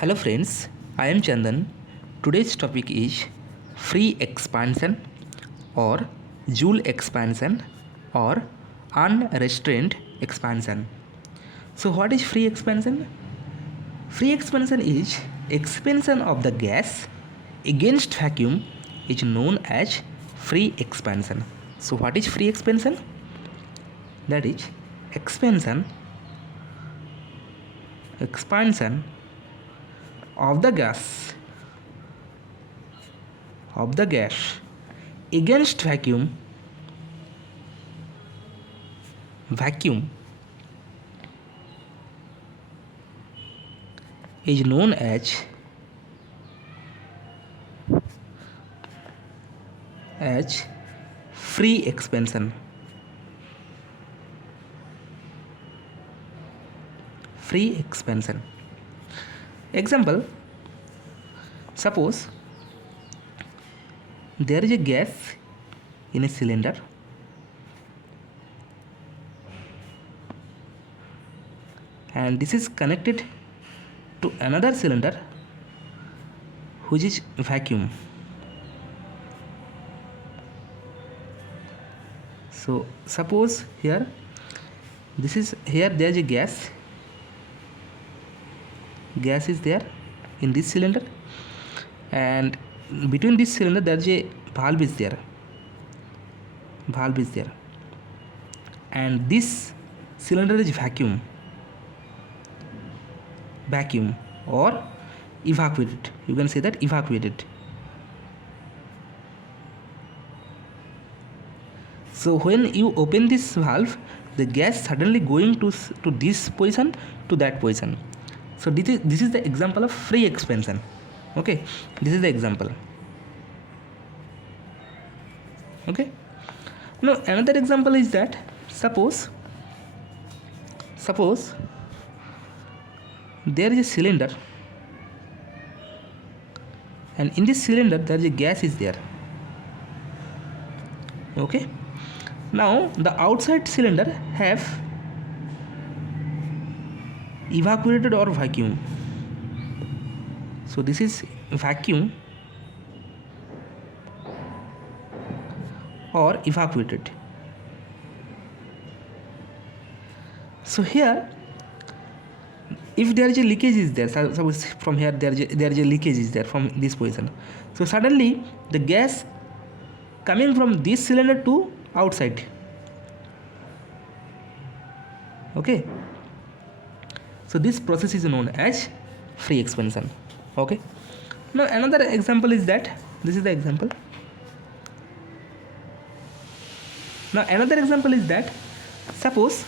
Hello friends, I am Chandan. Today's topic is free expansion or Joule expansion or unrestrained expansion. So what is free expansion? Free expansion is expansion of the gas against vacuum is known as free expansion. So what is free expansion? That is expansion of the gas against vacuum is known as free expansion. Example: suppose there is a gas in a cylinder and this is connected to another cylinder which is vacuum. So suppose here there is a gas is there in this cylinder, and between this cylinder there is a valve is there, and this cylinder is vacuum or evacuated. You can say that evacuated. So when you open this valve, the gas suddenly going to this position, to that position. So this is the example of free expansion. Okay, this is the example. Okay, now another example is that suppose there is a cylinder and in this cylinder there is a gas is there. Okay, now the outside cylinder have evacuated or vacuum. So this is vacuum or evacuated. So here if there is a leakage is there, suppose from here there is a leakage is there from this position, so suddenly the gas coming from this cylinder to outside. Okay, so this process is known as free expansion. Okay, now another example is that this is the example. Now another example is that suppose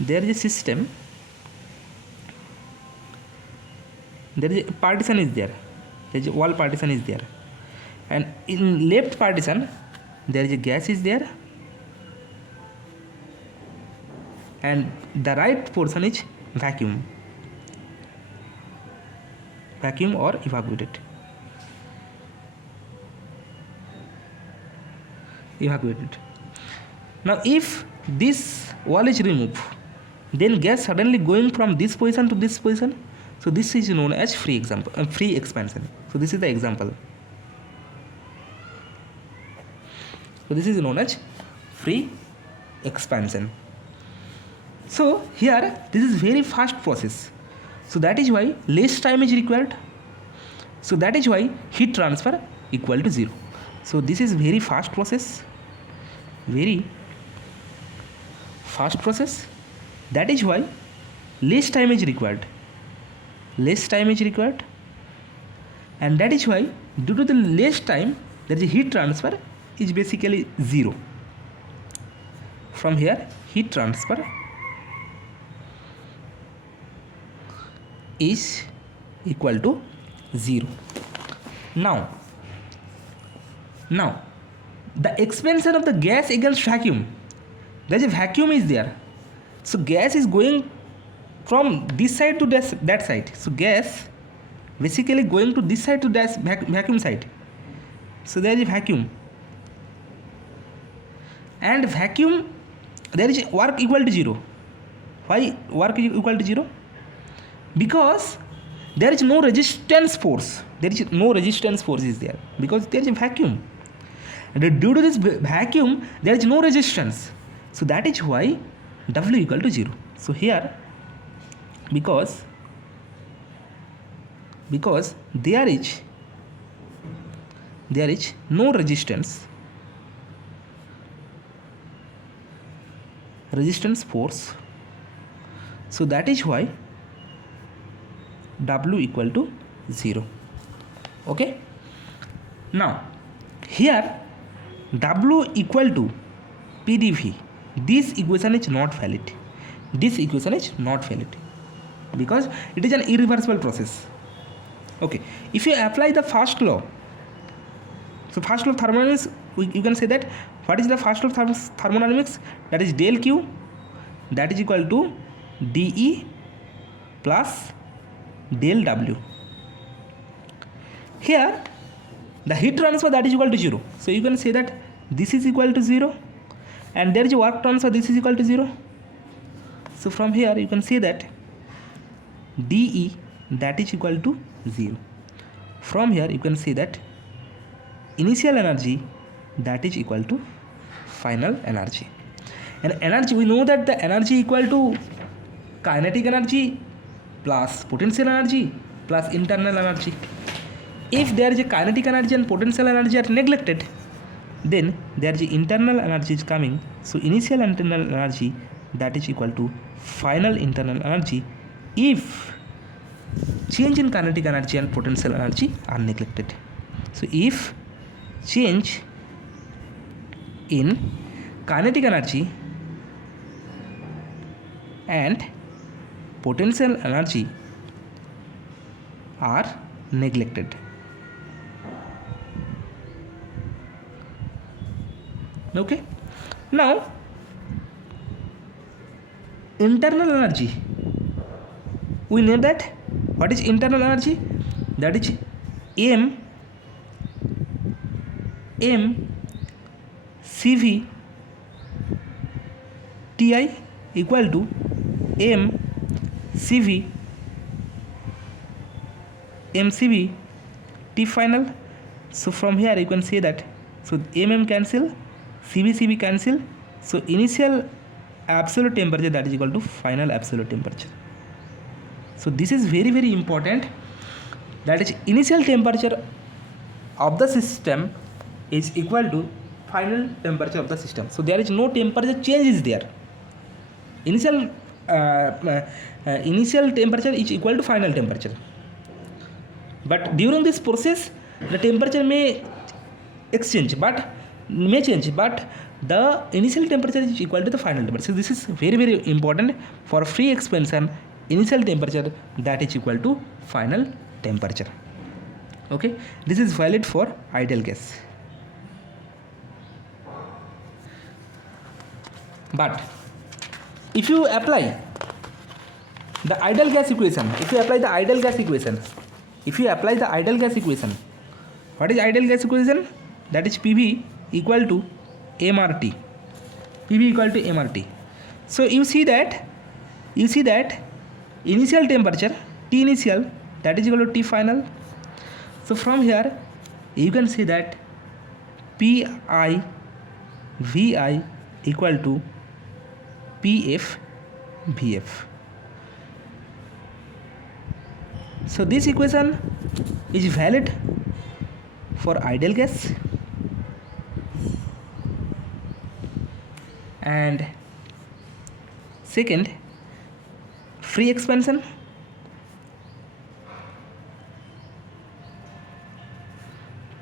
there is a system, there is a partition is there, there is a wall partition is there, and in left partition there is a gas is there, and the right portion is vacuum or evacuated. Now if this wall is removed, then gas suddenly going from this position to this position. So this is known as free expansion. So this is the example. So this is known as free expansion. So here this is very fast process. So that is why less time is required. So that is why heat transfer equal to 0. So this is very fast process. That is why less time is required. And that is why due to the less time there is a heat transfer is basically 0. From here heat transfer is equal to 0. Now the expansion of the gas against vacuum, there is a vacuum is there, so gas is going from this side to that side. So gas basically going to this side to that vacuum side. So there is a vacuum, and vacuum there is work equal to 0. Why work is equal to 0? because there is no resistance force. There is no resistance force is there because there is a vacuum. And due to this vacuum, there is no resistance. So that is why W equal to 0. So here, because there is no resistance force, so that is why W equal to 0. Okay, now here W equal to PdV, this equation is not valid. This equation is not valid because it is an irreversible process. Okay, if you apply the first law, so first law of thermodynamics, you can say that what is the first law of thermodynamics? That is del Q, that is equal to dE plus del W. Here the heat transfer, that is equal to 0. So you can say that this is equal to 0 and there is a work transfer, this is equal to 0. So from here you can say that dE, that is equal to 0. From here you can say that initial energy, that is equal to final energy. And energy, we know that the energy equal to kinetic energy plus potential energy plus internal energy. If there is a kinetic energy and potential energy are neglected, then there is internal energy is coming. So initial internal energy, that is equal to final internal energy if change in kinetic energy and potential energy are neglected. So if change in kinetic energy and potential energy are neglected. Okay, now internal energy, we know that what is internal energy, that is m CV Ti equal to m CV T final. So from here you can say that, so cancel, CV cancel, so initial absolute temperature, that is equal to final absolute temperature. So this is very, very important, that is initial temperature of the system is equal to final temperature of the system. So there is no temperature change is there. Initial temperature is equal to final temperature, but during this process the temperature may change, but the initial temperature is equal to the final temperature. So this is very, very important for free expansion. Initial temperature, that is equal to final temperature. Okay, this is valid for ideal gas. But if you apply the ideal gas equation, what is ideal gas equation? That is PV equal to MRT. So you see that initial temperature T initial, that is equal to T final. So from here you can see that PI VI equal to PF VF. So this equation is valid for ideal gas, and second, free expansion.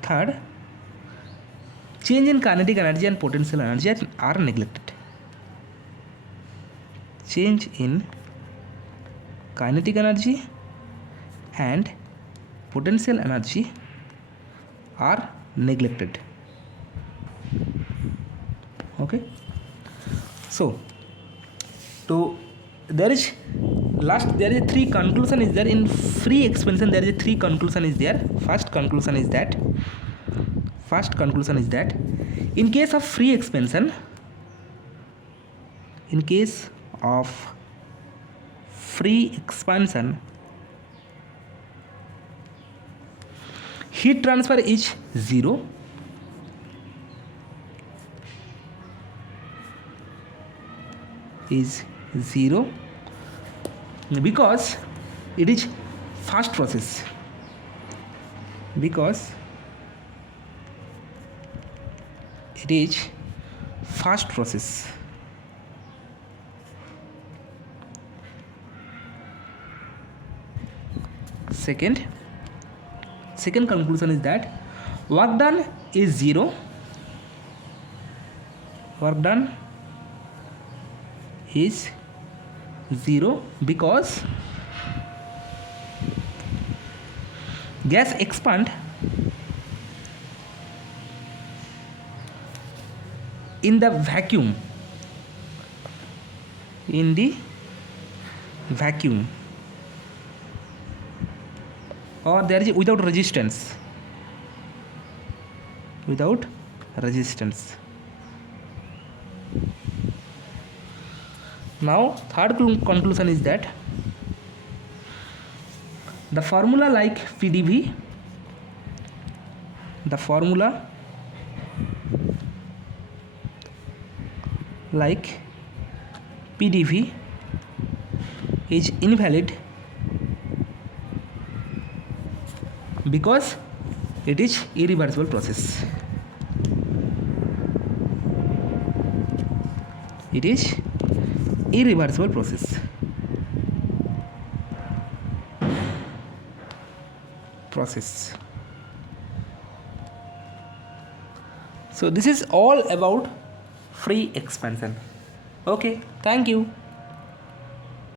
Third, change in kinetic energy and potential energy are neglected. Change in kinetic energy and potential energy are neglected. Okay, so there is three conclusion is there in free expansion. There is three conclusion is there. First conclusion is that in case of free expansion, heat transfer is 0, because it is fast process, because it is fast process. Second conclusion is that work done is 0, work done is 0 because gas expand in the vacuum, or there is without resistance. Now third conclusion is that the formula like PDV, is invalid because it is irreversible process. It is irreversible process. So this is all about free expansion. Okay, thank you.